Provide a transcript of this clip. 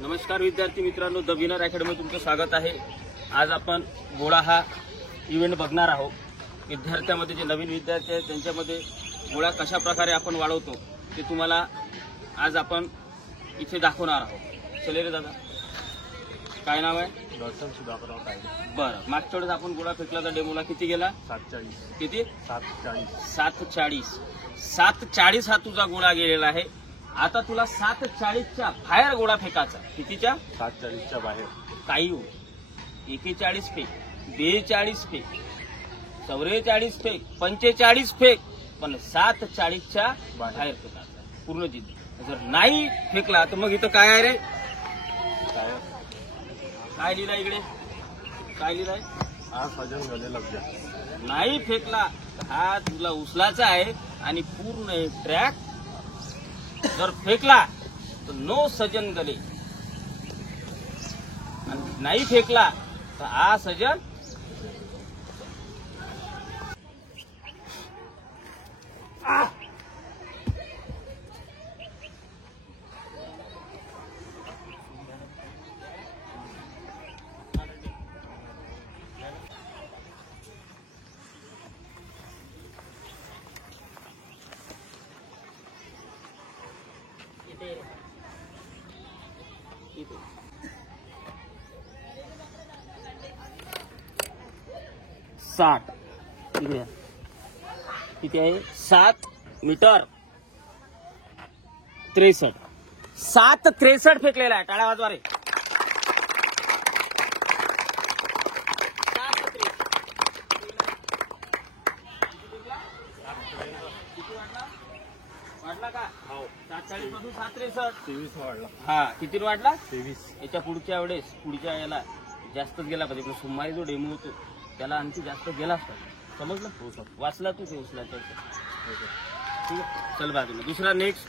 नमस्कार विद्यार्थी मित्रांनो, द विनर अकॅडमी तुमचं स्वागत आहे। आज आपण गोळा हा इव्हेंट बघणार आहोत। विद्यार्थ्यांमध्ये जे नवीन विद्यार्थी आहेत त्यांच्यामध्ये गोळा कशा प्रकारे आपण वाढवतो ते तुम्हाला आज आपण इथे दाखवणार आहोत। चले रे दादा, काय नाव आहे? दर्शन सुधाकरराव कायदे। बरं, मागच्या वेळेस आपण गोळा फेकला तर डेमोला किती गेला? 740। किती? 740। 740 हा तुझा गोळा गेलेला आहे। आता तुला 740च्या बाहेर गोळा फेकायचा। कितीच्या? 740च्या बाहेर। काही हो, 41 फेक, 42 फेक, 44 फेक, 45 फेक, पण 740च्या बाहेर फेकायचा पूर्ण जिद्द। जर नाही फेकला तर मग इथं काय आहे रे? काय लिहिलं इकडे? काय लिहिलंय? हा सजन गले लग जा। नाही फेकला हा तुला उचलाचा आहे आणि पूर्ण ट्रॅक। जर फेकला तर नो सजन गले, आणि नाही फेकला तर हा सजन साठ किती आहे? 7 मीटर 63, 763 फेकलेला आहे। टाळ्या वाजवा रे। वाढला का? हो, 740 पासून 763 23 वाढला। हा, किती वाढला? 23। याच्या पुढच्या वेळेस पुढच्या याला जास्तच गेला पाहिजे। सोमवारी जो डेमो होतो त्याला आणखी जास्त गेलाच पाहिजे। समजलं? हो सर। वाचला तू ते उचला? ठीक हो सर। आहे, चल बाजूला। दुसरा नेक्स्ट